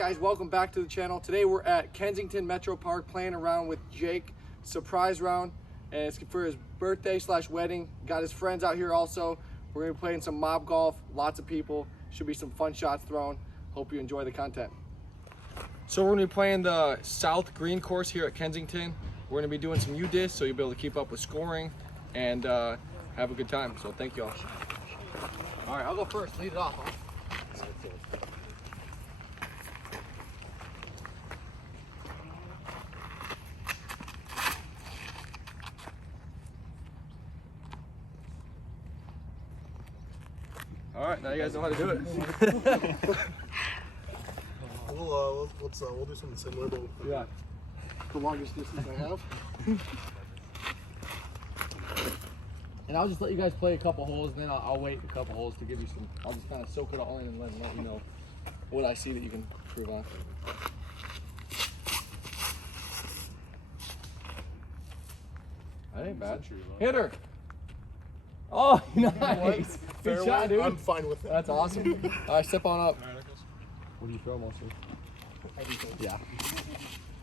guys, welcome back to the channel. Today we're at Kensington Metro Park playing around with Jake. Surprise round, and it's for his birthday / wedding. Got his friends out here also. We're gonna be playing some mob golf, lots of people. Should be some fun shots thrown. Hope you enjoy the content. So we're gonna be playing the South Green course here at Kensington. We're gonna be doing some U-disc, so you'll be able to keep up with scoring and have a good time. So thank y'all. All right, I'll go first. Lead it off. Huh? All right, now you guys know how to do it. We'll do something similar, but Yeah. the longest distance I have. And I'll just let you guys play a couple holes, and then I'll wait a couple holes to give you some. I'll just kind of soak it all in and let you know what I see that you can improve on. That ain't bad. Hit her. Oh, nice. Good shot, dude. I'm fine with that. That's awesome. All right, step on up. What do you throw mostly? Yeah.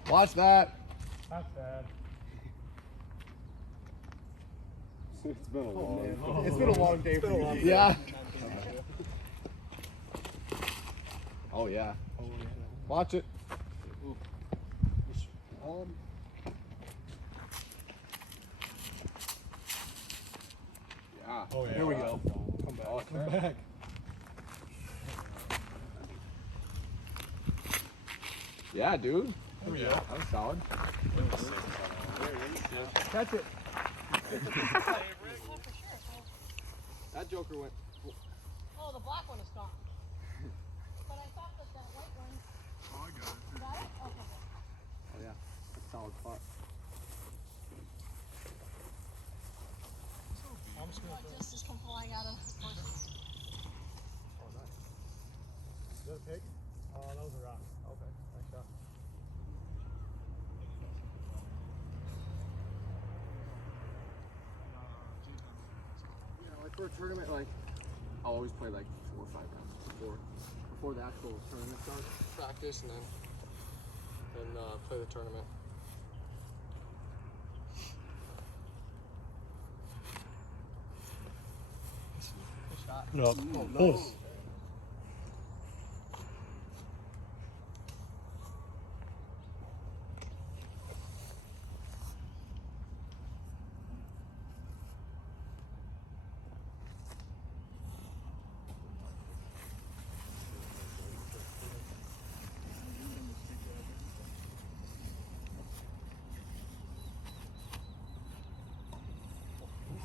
Watch that. Not bad. It's been a long day. It's been a long day for you. Yeah. Oh yeah. Watch it. Yeah. Oh yeah. Here we go. Come back. Oh, Come back. Yeah, dude. Here we go. That was solid. Catch it. That joker went. Oh, the black one is gone. But I thought that white one. Oh, I got it. Got it? Okay. Oh yeah. That's a solid spot. I'm just gonna This just come flying out of horses. Oh, nice. Is that a pig? that was a rock. Okay, nice shot. You know, like for a tournament, like I'll always play like 4 or 5 rounds before the actual tournament starts. Practice and then play the tournament. Good shot. No. Oh, no.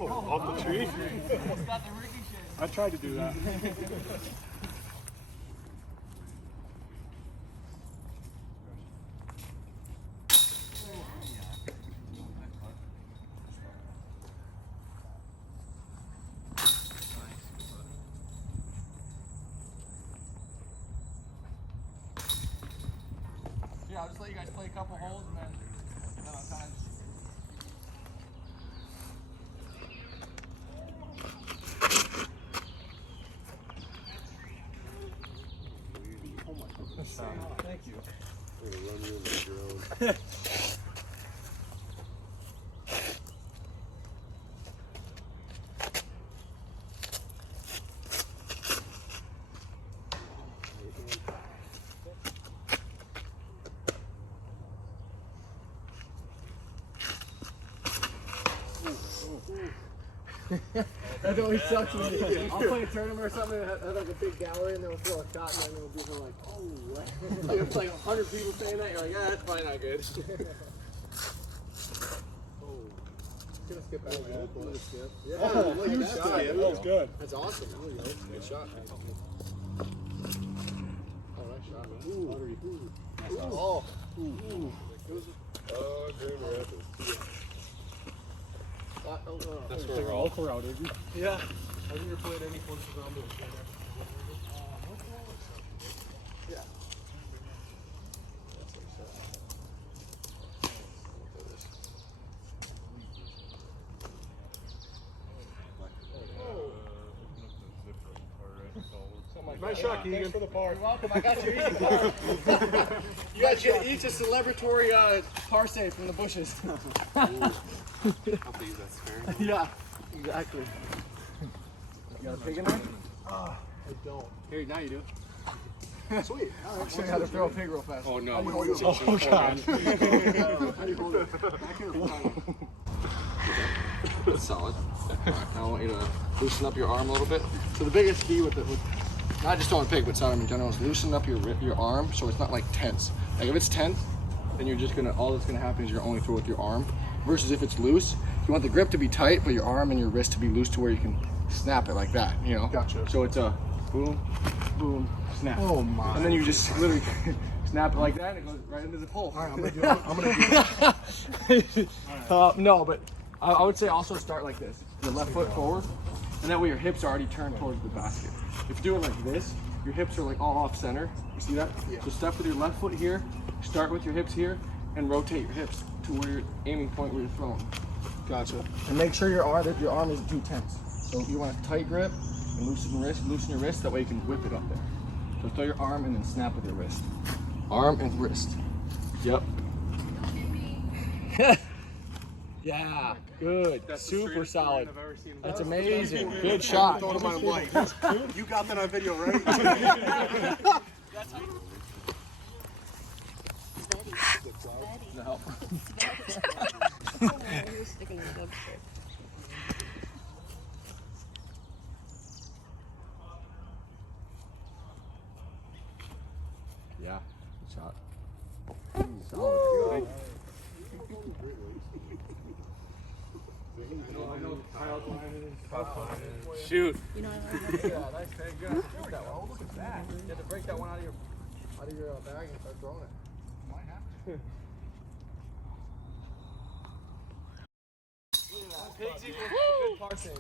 Oh, off the tree? It's got the ricochet. I tried to do that. Yeah, I'll just let you guys play a couple holes and then I'll kind of just... Oh my goodness. Thank you. I'm gonna run you into your own. That always sucks when I'll play a tournament or something and have like a big gallery and they'll throw a shot and then it'll be like, oh, it's like 100 people saying that. You're like, yeah, that's probably not good. Oh, gonna skip back. Yeah, Oh, look at huge that. skip. That was good. That's awesome. Good shot. Oh, nice shot. Ooh. Oh. Ooh. Grand Rapids. That's where we're all around, is Yeah. Have you ever played any courses around this? Yeah. Nice shot, Keegan. Thanks for the par. You're welcome. I got you easy. Each a celebratory parsley from the bushes. I'll use that spare. Yeah, exactly. You got a pig in there? I don't. Here, now you do. Sweet. I'll show you how to throw a pig real fast. Oh no. Oh god. How do you hold it? That's solid. Now I want you to loosen up your arm a little bit. So the biggest key with not just throwing pig, but throwing in general, is loosen up your arm so it's not like tense. Like if it's tense, then you're just gonna, all that's gonna happen is you're only throw with your arm. Versus if it's loose, you want the grip to be tight, but your arm and your wrist to be loose to where you can snap it like that, you know? Gotcha. So it's a boom, boom, snap. Oh my. And then you just literally snap it like that and it goes right into the pole. All right, I'm gonna do it. I'm gonna do it. No, but I would say also start like this. Your left foot forward, and that way your hips are already turned towards the basket. If you do it like this, your hips are like all off center. You see that? Yeah. So step with your left foot here, start with your hips here, and rotate your hips to where your aiming point where you're throwing. Gotcha. And make sure your arm isn't too tense. So you want a tight grip and loosen your wrist, that way you can whip it up there. So throw your arm and then snap with your wrist. Arm and wrist. Yep. Yeah, good. That's the Super straightest solid. line I've ever seen. That's amazing. Good shot. Thought of my life. You got that on video, right? No help. Yeah, good shot. Solid. Shoot. You know, Yeah, nice pig. Good. Look at that. You had to break that one out of your bag and start throwing it. Might have to. Look at that. Pigs equal good parsing.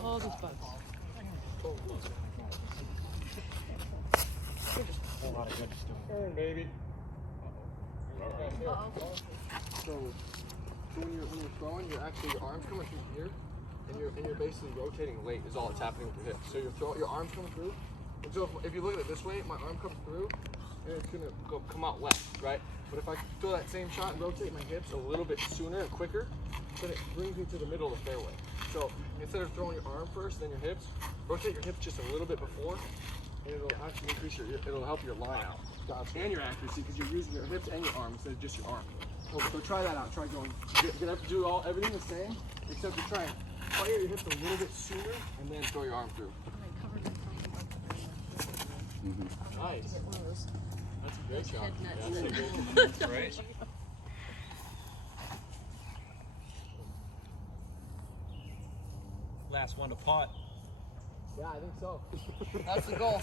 all these bugs. Turn, baby. So when you're throwing, your arms coming through here, and you're basically rotating late is all that's happening with your hips. So your arms coming through, and so if you look at it this way, my arm comes through, and it's gonna come out left, right? But if I throw that same shot and rotate my hips a little bit sooner and quicker, then it brings me to the middle of the fairway. So instead of throwing your arm first, then your hips, rotate your hips just a little bit before, and it'll actually it'll help your line out. And your accuracy, because you're using your hips and your arm instead of just your arm. So try that out. Try going. You're gonna have to do everything the same, except you try and fire your hips a little bit sooner, and then throw your arm through. Nice. That's a great shot. That's right. Last one to pot. Yeah, I think so. That's the goal.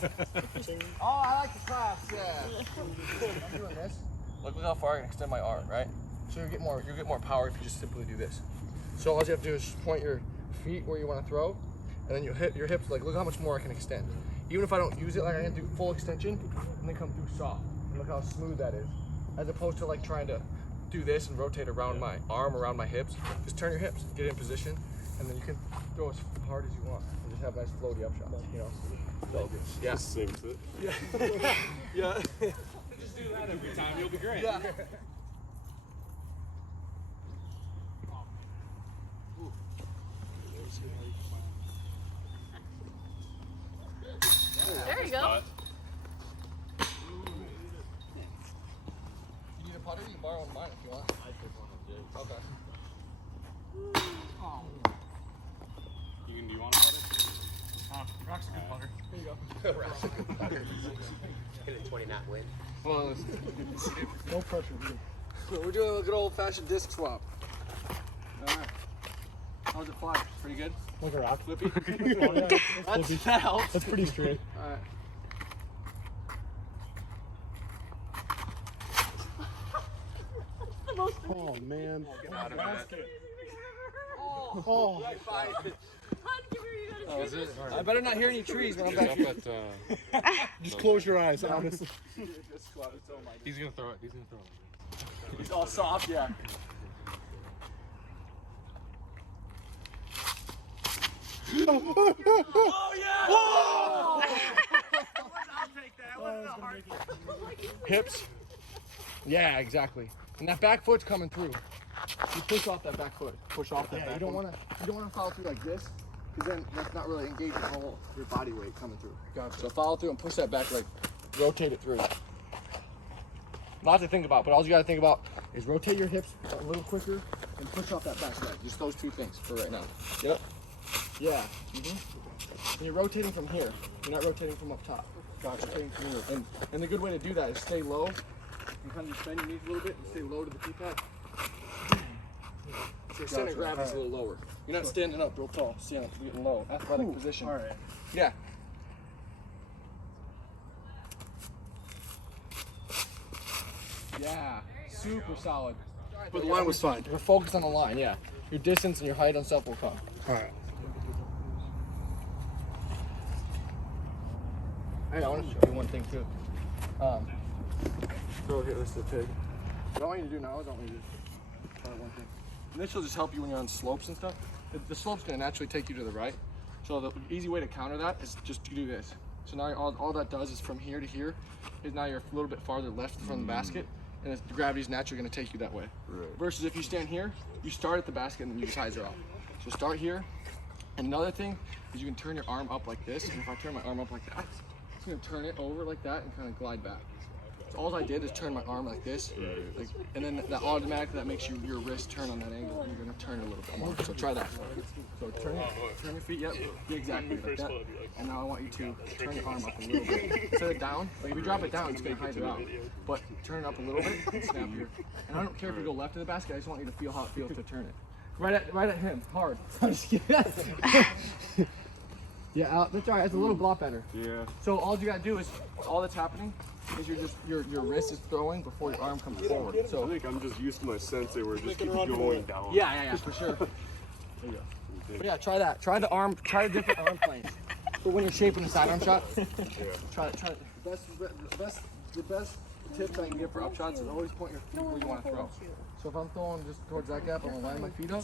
Oh, I like the class. Yeah. I'm doing this. Look how far I can extend my arm, right? So you get more power if you just simply do this. So all you have to do is point your feet where you want to throw, and then you hit your hips. Like, look how much more I can extend. Even if I don't use it, like I can do full extension and then come through soft. And look how smooth that is, as opposed to like trying to do this and rotate around my arm, around my hips. Just turn your hips, get in position, and then you can throw as hard as you want and just have nice floaty up shots, you know? So, yeah. Sings it. Yeah. Yeah. Just do that every time. You'll be great. Yeah. There you go. You need a putter? You can borrow one of mine if you want. I take one of Jay's. Okay. Do you want to put it? Rock's a good putter. Here you go. Hit a 20 knot wind. Well, No pressure, dude. we're doing a good old-fashioned disc swap. All right. How's it fly? Pretty good? Like a rock. Flippy? Oh, yeah. That helps. That's pretty straight. All right. Oh, man. Get out of it. Oh. Oh, is it? I better not hear any trees when I'm back Up here. at, Just close your eyes, honestly. he's gonna throw it. He's gonna throw it. He's all soft, yeah. Oh, yeah! Whoa! I'll take that one. Hips. Yeah, exactly. And that back foot's coming through. You push off that back foot. Push off that back. You don't want to follow through like this, because then that's not really engaging all your body weight coming through. Gotcha. So follow through and push that back leg. Rotate it through. Lot to think about, but all you got to think about is rotate your hips a little quicker and push off that back leg. Just those two things for right now. Get up. Yeah. And you're rotating from here. You're not rotating from up top. Gotcha. Rotating from here. And the good way to do that is stay low and kind of just bend your knees a little bit and stay low to the T-pad. So your center of gravity is a little lower. You're not standing up real tall. You're getting low. Athletic position. All right. Yeah. Yeah. Super solid. But the line was fine. You're focused on the line, yeah. Your distance and your height and stuff will come. All right. Hey, I want to show you one thing too. Throw here, this is the pig. What I want you to do now is I want you to try one thing. And this will just help you when you're on slopes and stuff. The slope's going to naturally take you to the right. So the easy way to counter that is just to do this. So now all that does is from here to here is now you're a little bit farther left from the basket, and the gravity's naturally going to take you that way. Right. Versus if you stand here, you start at the basket and then you just hyzer off. So start here. And another thing is you can turn your arm up like this, and if I turn my arm up like that, it's going to turn it over like that and kind of glide back. So all I did is turn my arm like this, like, and then that automatically that makes your wrist turn on that angle, and you're going to turn it a little bit more. So try that. So turn your feet, yep, exactly like that. And now I want you to turn your arm up a little bit. Instead of down, like if you drop it down, it's going to hyzer out. But turn it up a little bit and snap here. And I don't care if you go left of the basket, I just want you to feel how it feels to turn it. Right at him, hard. I'm just kidding. Yeah, that's all right. It's a little lot better. Yeah. So all you gotta do is, all that's happening is your wrist is throwing before your arm comes forward. I So think I'm just used to my sensei where it just keeps going down. yeah, for sure. There you go. But yeah, try that. Try the different arm planes. So when you're shaping a sidearm shot, try it. The best tips I can give for up shots is always point your feet where you want to throw. So if I'm throwing just towards that gap, I'm gonna line my feet up,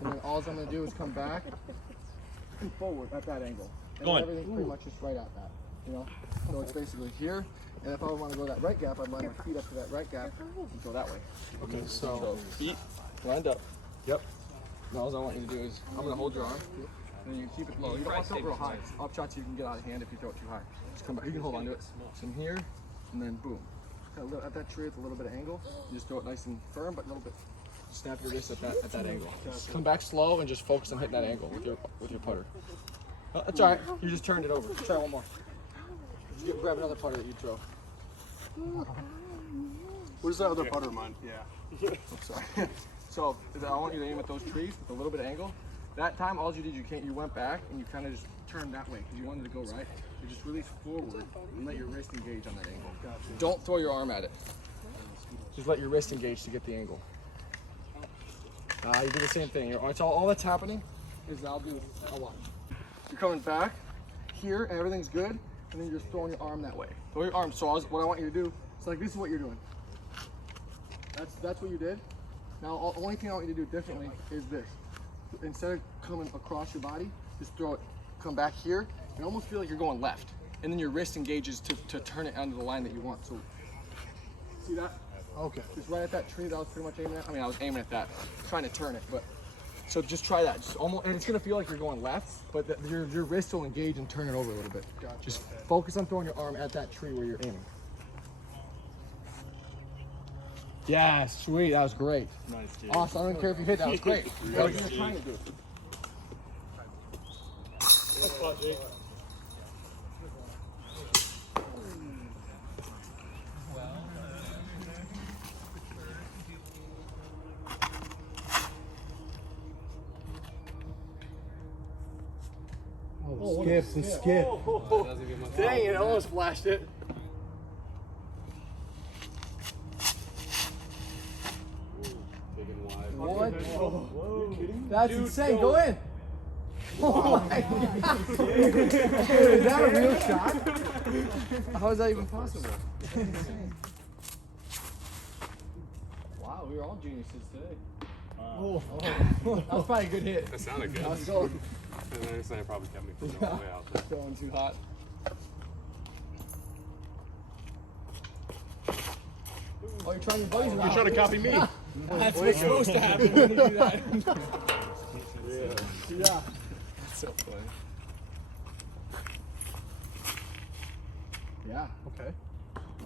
and then all I'm gonna do is come back and forward at that angle. And everything's pretty much just right at that, you know? So it's basically here, and if I want to go that right gap, I'd line my feet up to that right gap and go that way. Okay, So feet lined up. Yep. Now all I want you to do is, I'm gonna hold your arm, and then you keep it low. You don't want to throw it real high. Up shots you can get out of hand if you throw it too high. Just come back, you can hold on to it. From here, and then boom. Just kind of at that tree with a little bit of angle. You just throw it nice and firm, but a little bit. Snap your wrist at that angle. Come back slow and just focus on hitting that angle with your putter. Oh, that's all right. You just turned it over. Try one more. Just grab another putter that you throw. Where's that other putter of mine? Yeah. Oops, sorry. So I want you to aim at those trees with a little bit of angle. That time, all you did, you went back and you kind of just turned that way because you wanted to go right. You just release forward and let your wrist engage on that angle. Gotcha. Don't throw your arm at it. Just let your wrist engage to get the angle. You do the same thing. It's all that's happening is I'll watch. You're coming back here and everything's good, and then you're just throwing your arm that way. Throw your arm. So what I want you to do, it's like this is what you're doing. That's what you did. Now the only thing I want you to do differently is this. Instead of coming across your body, just throw it, come back here, and almost feel like you're going left. And then your wrist engages to turn it onto the line that you want. So see that? Okay. Just right at that tree that I was pretty much aiming at. I mean, I was aiming at that, trying to turn it, but so just try that. Just almost, and it's gonna feel like you're going left, but your wrist will engage and turn it over a little bit. Gotcha. Just focus on throwing your arm at that tree where you're aiming. Yeah, sweet. That was great. Nice, dude. Awesome. I don't care if you hit. That was great. That was what you're trying to do. Oh, skip, the skip. Dang it! Almost flashed it. What? That's insane. Go in. Oh my God. Is that a real shot? How is that even possible? That's insane. Wow, we were all geniuses today. Oh, that was probably a good hit. That sounded good. I was going, And then it probably kept me from going way out there. going too hot. Oh, you're trying your buddies around. You're trying to copy me. That's what's supposed to happen when you do that. Yeah. That's so funny. Yeah. Okay.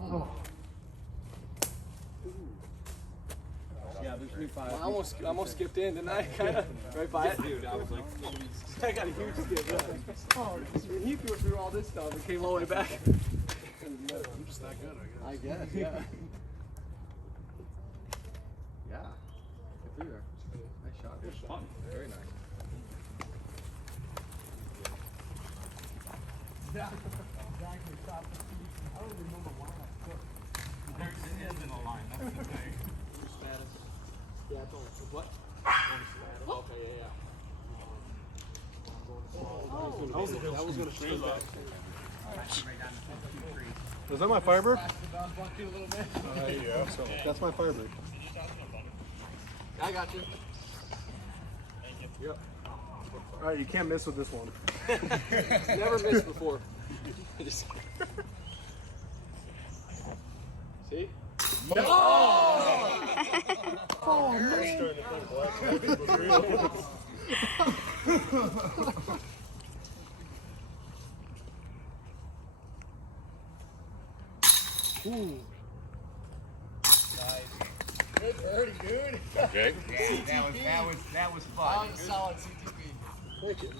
Oh. Yeah, there's new five. I almost skipped in, didn't I? Kind of right by it. Dude, I was like, I got a huge skip. Yeah. Oh, he threw through all this stuff and came all the way back. I'm just that good, I guess. I guess, yeah. Yeah. Get through there. Nice shot. it was fun. Very nice. Yeah. Exactly. Stop. I don't even remember why I took. There isn't a line, that's the thing. Yeah, it's only what? Okay, yeah, yeah. That was gonna shoot that. Is that my firebird? There you go. So that's my firebird. I got you. Yep. All right, you can't miss with this one. Never missed before. Just- See? Oh, man. Ooh. Good birdie, dude. Okay. That was That fun. was a solid CTP. Thank you.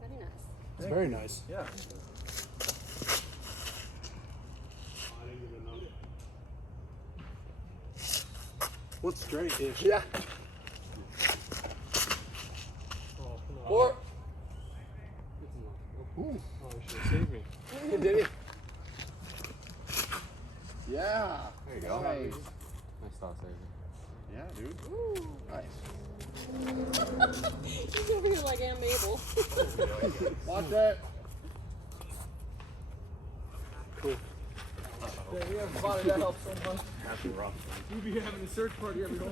Very nice. It's very nice. Yeah. What's straight ish? Yeah. Four. Ooh. Oh, you should have saved me. Did he? Yeah. There you go. Nice. Nice thought, Xavier. Yeah, dude. Nice. He's over here like Aunt Mabel. Watch that. Cool. Yeah, we have body that helps so much. That's rough. You'd be having a search party every day.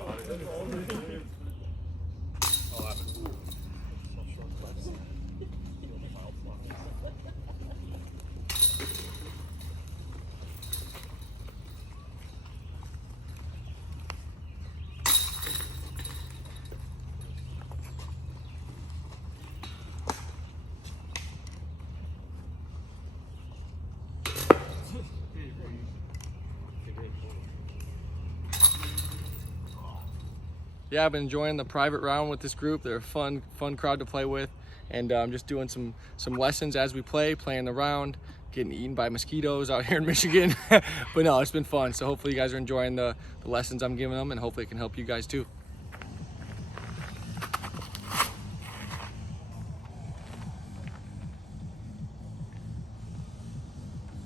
Yeah, I've been enjoying the private round with this group. They're a fun crowd to play with, and I'm just doing some lessons as we play, playing the round, getting eaten by mosquitoes out here in Michigan. But no, it's been fun. So hopefully you guys are enjoying the lessons I'm giving them, and hopefully it can help you guys too.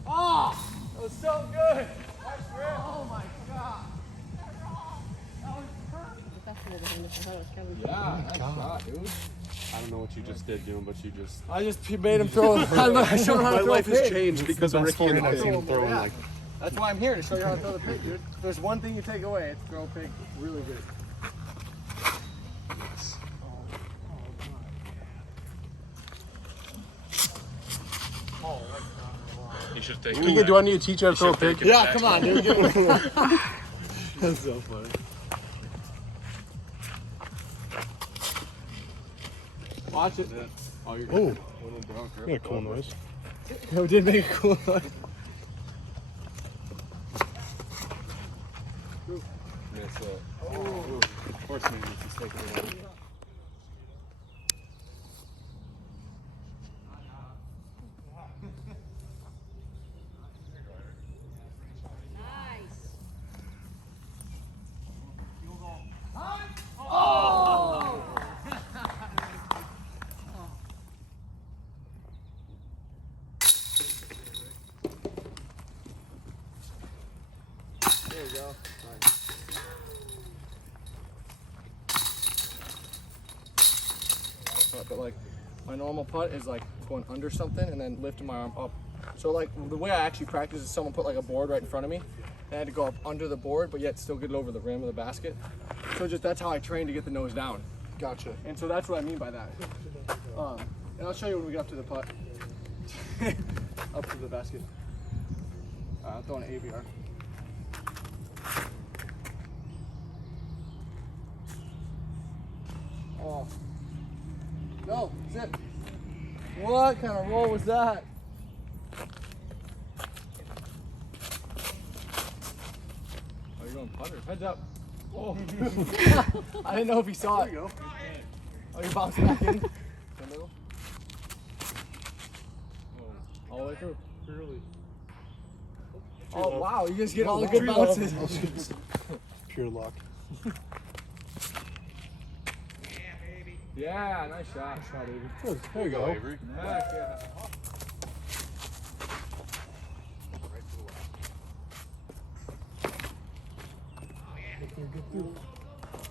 Oh, that was so good. Oh my God. Yeah, nice shot, dude. I don't know what you just did, dude, but you just. I just made him throw. I showed him how to My throw life a has pig. changed because of Ricky and I've seen him throwing Yeah. like. That's why I'm here, to show you how to throw the pig, dude. If there's one thing you take away, it's throw a pig really good. You should take Kika, do I need to teach you how to throw a pig? Yeah, come on, dude. Give him. That's so funny. Watch it. Oh, you're good. Yeah, cool noise. It did make a cool noise. Miss it. Oh. Of course, man, he's taking it out. Nice. There you go. Nice. But like, My normal putt is like going under something and then lifting my arm up. So like the way I actually practice is someone put like a board right in front of me. And I had to go up under the board, but yet still get it over the rim of the basket. So just that's how I train to get the nose down. Gotcha. And so that's what I mean by that. And I'll show you when we get up to the putt. Up to the basket. I'm throwing an AVR. Oh. No, zip. What kind of roll was that? Oh, you're going putter. Heads up. Oh. I didn't know if he saw it. There you go. Oh, you bounced back in? The middle? All the way through. Really? Oh, wow. You just get all the good bounces. Pure luck. Yeah, nice shot. Shot, Avery. Good. There you go. Avery. Heck yeah.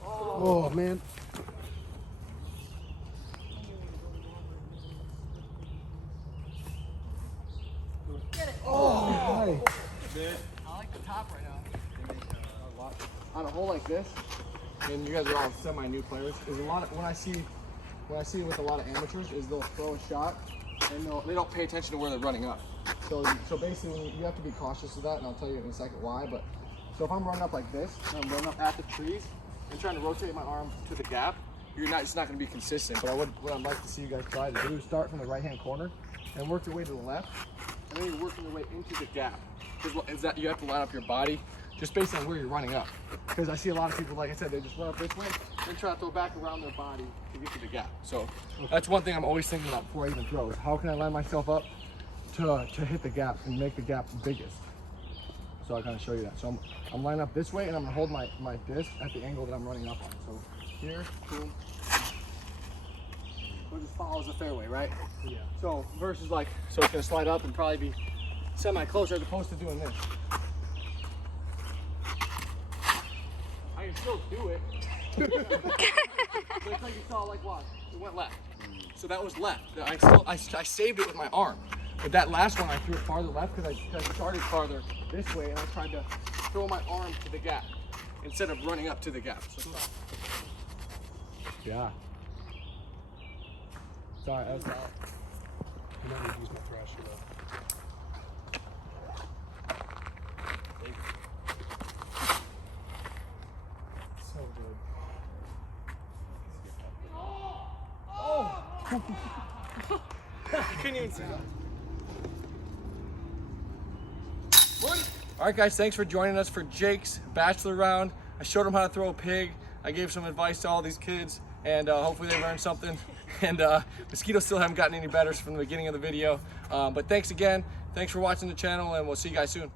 Oh, man. Oh, I like the top right now. On a hole like this, and you guys are all semi-new players, is a lot of, when I see it with a lot of amateurs is they'll throw a shot and they don't pay attention to where they're running up. So basically you have to be cautious of that, and I'll tell you in a second why. But so if I'm running up like this, and I'm running up at the trees and trying to rotate my arm to the gap, it's not going to be consistent. But what I'd like to see you guys try to do is start from the right-hand corner and work your way to the left, and then you're working your way into the gap. Is that you have to line up your body just based on where you're running up. Because I see a lot of people, like I said, they just run up this way and try to throw back around their body to get to the gap. So that's one thing I'm always thinking about before I even throw is how can I line myself up to hit the gap and make the gap biggest. So I'll kind of show you that. So I'm lining up this way and I'm gonna hold my disc at the angle that I'm running up on. So here, boom. So it just follows the fairway, right? Yeah. So versus like, so it's gonna slide up and probably be semi-close as opposed to doing this. I can still do it. But it's like you saw, like watch, it went left. So that was left. I saved it with my arm. But that last one I threw it farther left because I started farther this way and I tried to throw my arm to the gap instead of running up to the gap. So yeah. Sorry, that was out. I might need to use my thrasher though. So good. I couldn't even see that. All right, guys, thanks for joining us for Jake's bachelor round. I showed him how to throw a pig. I gave some advice to all these kids, and hopefully they learned something. And mosquitoes still haven't gotten any better from the beginning of the video. But thanks again. Thanks for watching the channel, and we'll see you guys soon.